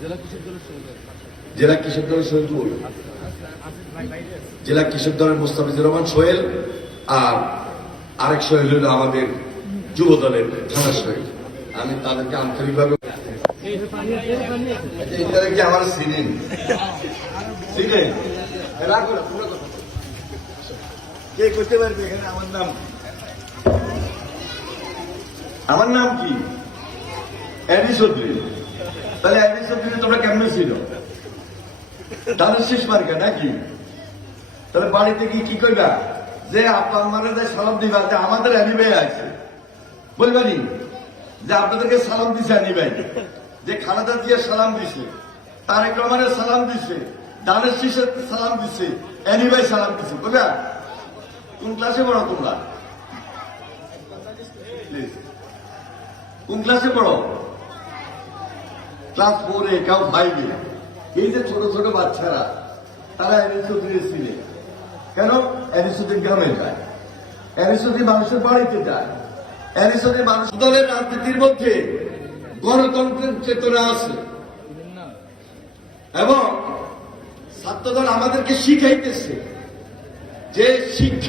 জেলা কৃষক দলের শহীদুল, জেলা কৃষক দলের মোস্তাফিজুর রহমান সোহেল, আর আরেক সোহেল হল আমাদের যুব দলের থানা সোহেল। আমি তাদেরকে আন্তরিকভাবে কি আমার চিনেন কে করতে পারবে এখানে? আমার নাম কি অ্যাডি চৌধুরী। তাহলে অ্যাডি চৌধুরী তোমরা কেমন ছিল? তাদের শেষ মার্কা নাকি? তাহলে বাড়িতে গিয়ে কি করবা? যে আপা আমাদের সালাম দিবা যে আমাদের অ্যানি ভাই আছে, বলবানি যে আপনাদেরকে সালাম দিছে অ্যানি ভাই, যে খালেদা জিয়া সালাম দিছে, তারেক রহমানের সালাম দিছে, দানের শীষের সালাম দিছে, অ্যানি ভাই সালাম দিছে। বুঝলা? কোন ক্লাসে পড়ো তোমরা? কোন ক্লাসে পড়ো? ক্লাস 4-এ, কেউ 5-এ। এই যে ছোট ছোট বাচ্চারা, তারা অ্যানিসুদ্দিনের ছিলেন। কেন? অ্যানিসুদ্দিন গ্রামে যায়, অ্যানিসুদ্দিন মানুষের বাড়িতে যায়, অ্যানিসুদ্দিন মানুষ। দলের রাজনীতির মধ্যে গণতন্ত্রের চেতনা আছে এবং ছাত্রদল আমাদেরকে শিখাইতেছে যে শিক্ষা